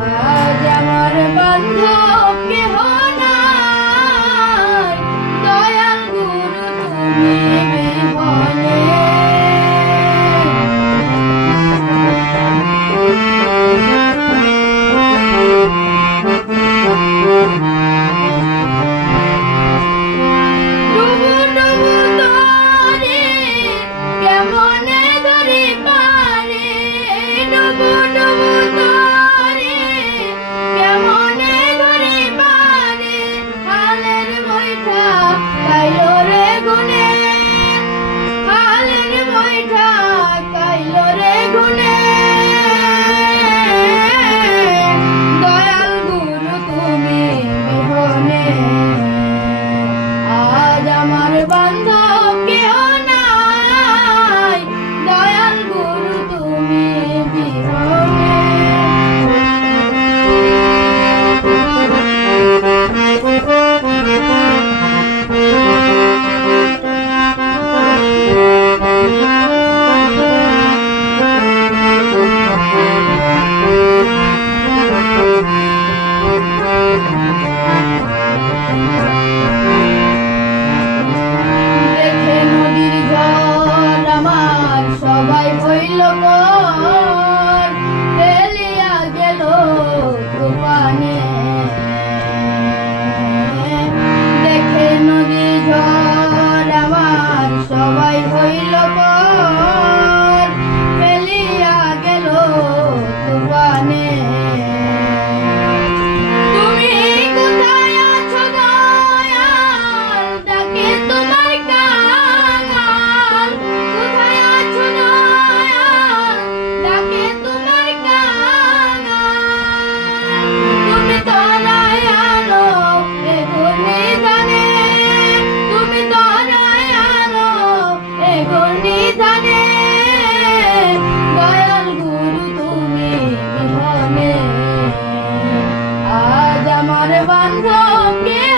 ว้า I'm walking.